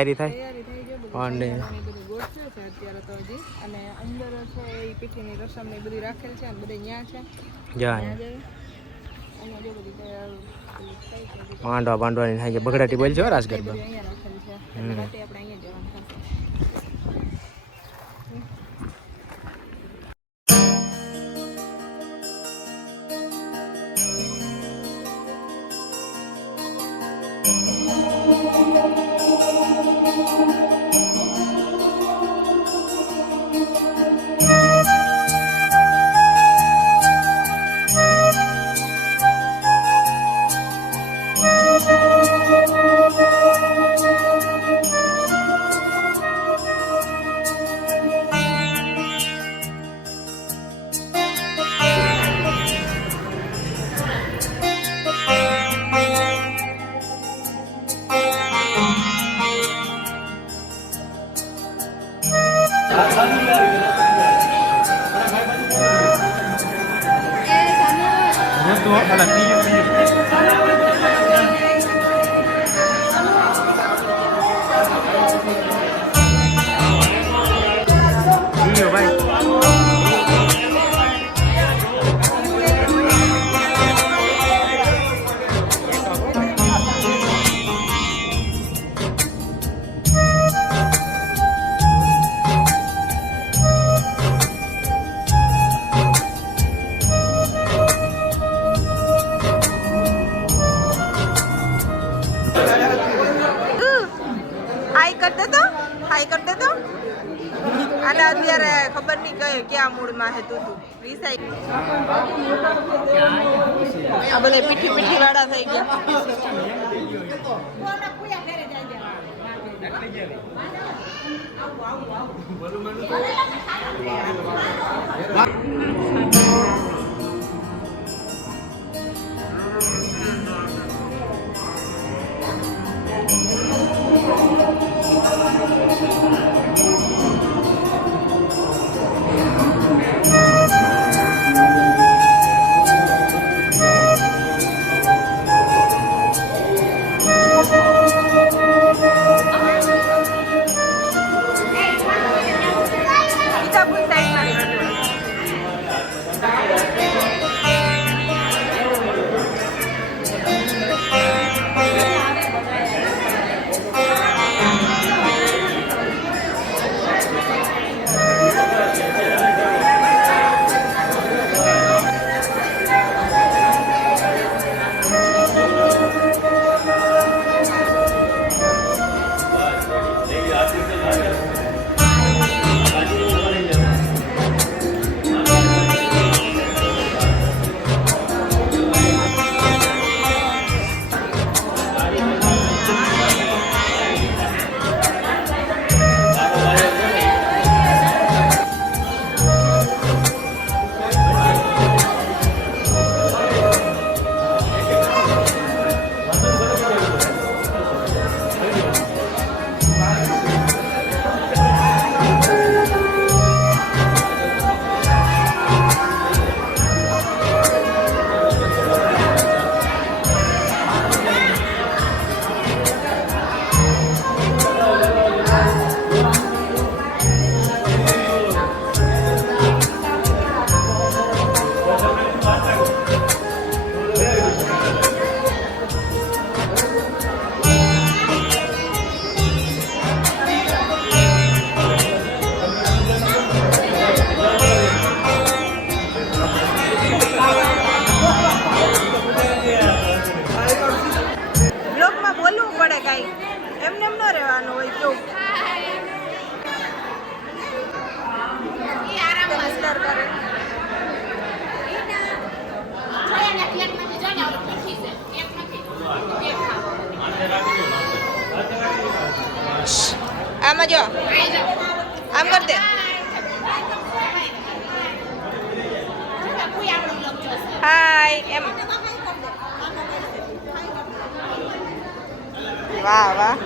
તૈયારી થાય તૈયારી થઈ ગઈ બધું અને બધું ગોઠવ્યું છે અત્યારે તો હજી અને અંદર છે એ પીઠીની રસમ ને બધી રાખેલ છે અને બધે ન્યા છે જાય ન્યા જઈ અને જો બધી માંડવા બાંડવાની થાય છે બગડાટી બોલ છે રાસ ગરબા બધું અહીંયા રાખેલ છે એટલે રાતે આપણે અહીંયા જવાનું થશે અને અત્યારે ખબર નહીં કઈ ક્યાં મૂડમાં હે તું આ બધા પીઠી પીઠી વાળા થઈ ગયા આમાં જો આમ કર દે હાય એમ વાહ વાહ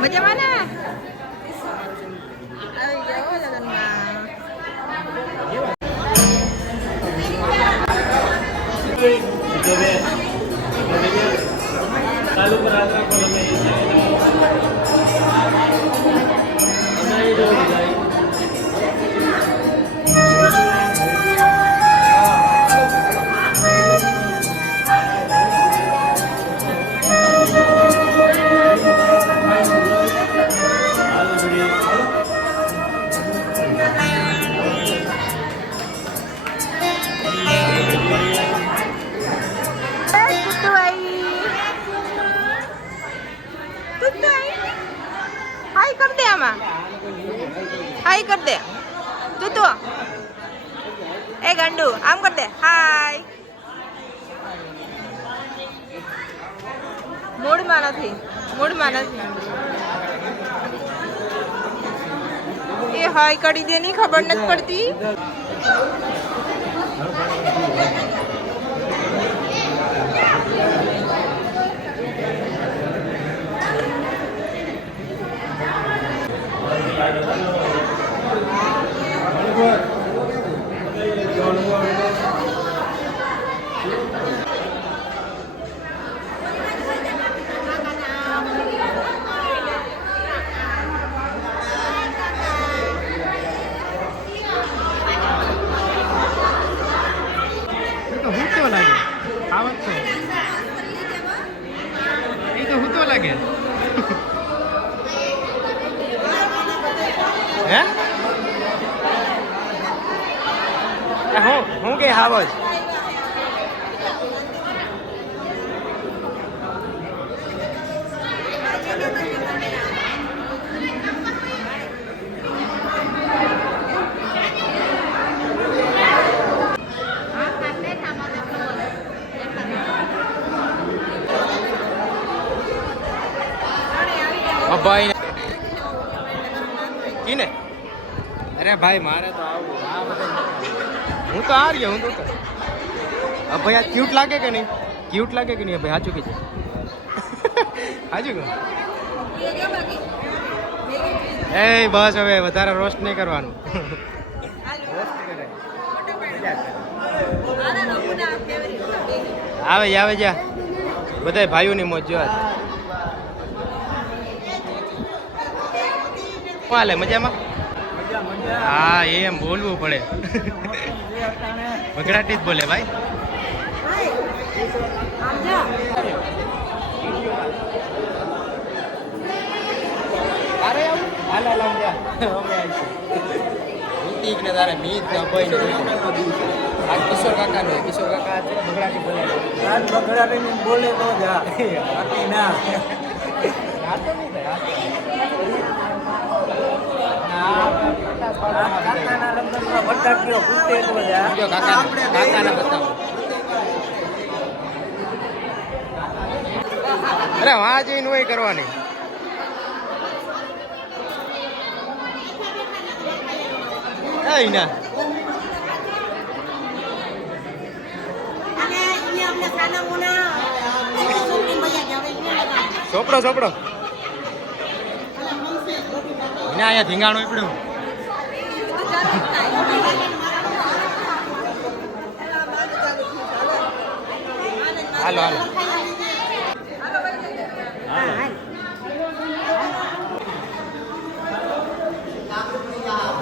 મજામાં ને આવી જાઓ લગનમાં હાય કર દે આમાં હાય કર દે તું તો એ ગાંડુ આમ કર દે હાય મૂડમાં નથી એ હાય કરી દે ની ખબર નથી પડતી લાગે હે હું કે હાવજ ભાઈ કીને અરે ભાઈ મારે તો આવું હું તો આ રહ્યો હું તો ભાઈ આ ક્યુટ લાગે કે નહીં ભાઈ સાચું કીધું સાચું કહું એ બસ હવે વધારે રોસ્ટ નહીં કરવાનું આવે જા બધા ભાઈઓની મોજ જો હાલે મજામાં હા એમ બોલવું પડે બગડાટી જ બોલે ભાઈ તારે મીત ભાઈ આ કિશોર કાકા નો કિશોર કાકા બગડાટી બોલે બગડાટી બોલે તો જા ના અરે વાં જઈને હોય કરવાની ના ચોપડો અહીંયા ધીંગાણું પડ્યું હાલો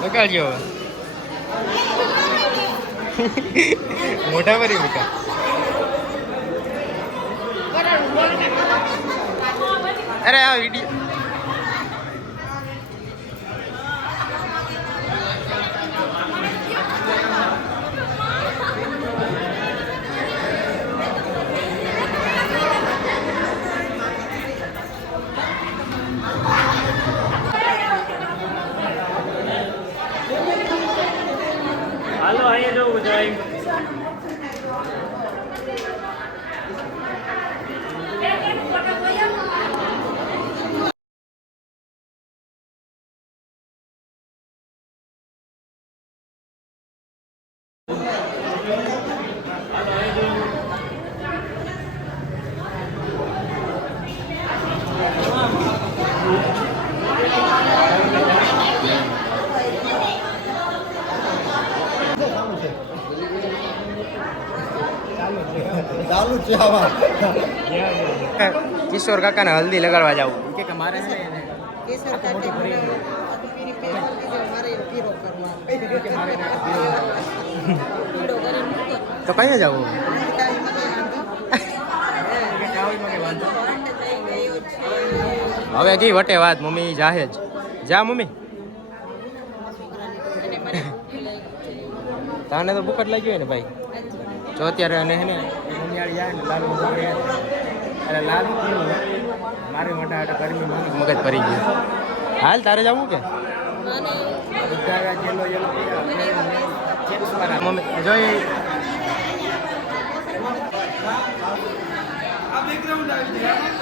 બગાડજો મોટા ભરી મૂકા અરે આ વિડીયો હાલો અહીંયા જવું જાય ચાલુ છે આમાં. કિશોર કાકાને હલ્દી લગાડવા જાવું કે મારે છે ને કેસર કાઢી બનાવો પીરી પેપર કીધો મારે પીરો કરવા પીરો કરીને મૂકો તો કઈ જવું હવે કઈ વટે વાત મમ્મી જાહે જ જા મમ્મી તાને તો ભૂખ જ લાગી હોય ને ભાઈ જો અત્યારે અને હે ને મમ્મી જાય ને લાલુ અરે લાલુ મારે મોટા મોટા ગરમી મગજ ભરી ગયું હાલ તારે જવું કે મમ્મી જોઈ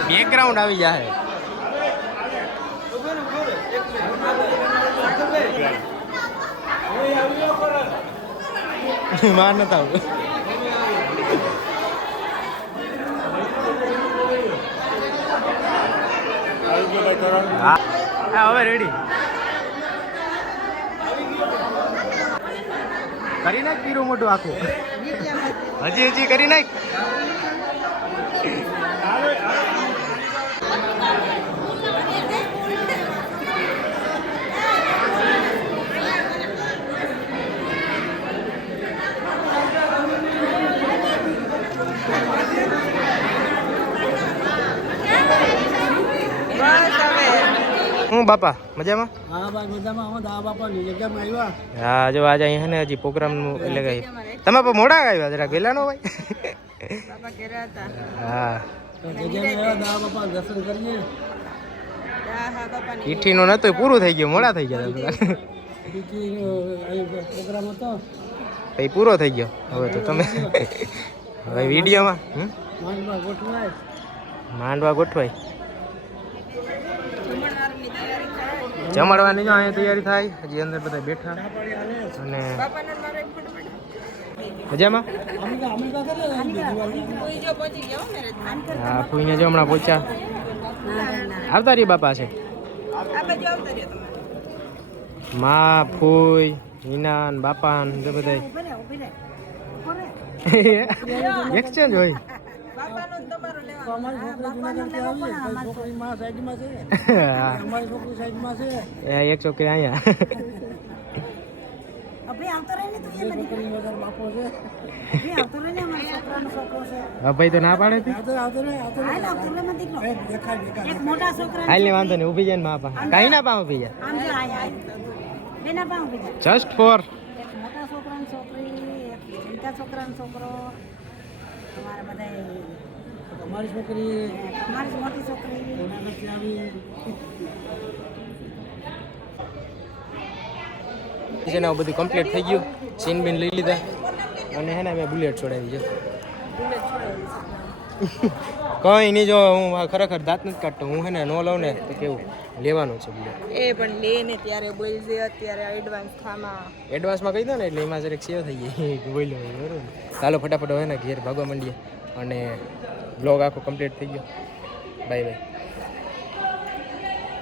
બેકગ્રાઉન્ડ આવી જાય માર નતા આવું હા હવે રેડી કરી નાખ પીરું મોટું આખું હજી કરી નાખ હું બાપા મજામાં હા ભાઈ મજામાં હું દા બાપાની જગ્યામાં આવ્યા. હા જો આજે અહીંયા ને હજી પ્રોગ્રામનું એટલે કઈ તમે પણ મોડા આવ્યા જરા ગયેલા નો ભાઈ બાપા ઘરે હતા હા તો જગ્યામાં આવ્યા દા બાપા દર્શન કરીએ. હા બાપાની ઈઠીનું નતું પૂરું થઈ ગયું મોડા થઈ ગયા બીજી પ્રોગ્રામ હતો પછી પૂરો થઈ ગયો હવે તો તમે હવે વિડીયોમાં માંડવા ગોઠવાય માંડવા ગોઠવાય જમણવારની તૈયારી થાય જમાડવાની જો અહીંયા તૈયારી થાય હજી અંદર બધા બેઠા અને બાપાને મારે ફટાફટ મજામાં કોઈ જો પહોંચી ગયો મેરેજ હા ફૂઈને જો હમણાં પહોંચ્યા આવતા રહી બાપા છે આ બાજુ આવતા રહ્યો તમે માં ફૂઈ હિના ને બાપા ને જો બધા એક્સચેન્જ હોય બાપાનો તમારો લેવાનો છોકરી માં સાઈડમાં છે હા અમારી છોકરી સાઈડમાં છે એક છોકરી અહીંયા છોકરી વગર બાપો છે. હા ભાઈ તો ના પાડે હતી આવતો દેખાય હાલ ની વાંધો નહીં ઊભી જાય ને મા પા કાંઈ ના પા ઊભી જાય જસ્ટ ફોર મોટા છોકરાની છોકરી એક મોટા છોકરાનો છોકરો અમારા બધા અમારી છોકરી અમારી મોટી છોકરી એના નથી આવી. છે ને બધું કમ્પ્લીટ થઈ ગયું સીન બીન લઈ લીધા અને હે ને મેં બુલેટ છોડાવી છે કંઈ નહીં જો હું ખરેખર દાંત નથી કાઢતો હું હે ને ન લઉં ને તો કેવું લેવાનું છે બુલેટ એ પણ લે ને ત્યારે બોલજે અત્યારે એડવાન્સ થામાં એડવાન્સમાં કહી દો ને એટલે એમાં જરીક સેવ થઈ ગઈ બોલ્યો હોય બરોબર ને ચાલો ફટાફટ હોય ને ઘેર ભાગવા માંડીએ અને બ્લોગ આખો કમ્પ્લીટ થઈ ગયો બાય બાય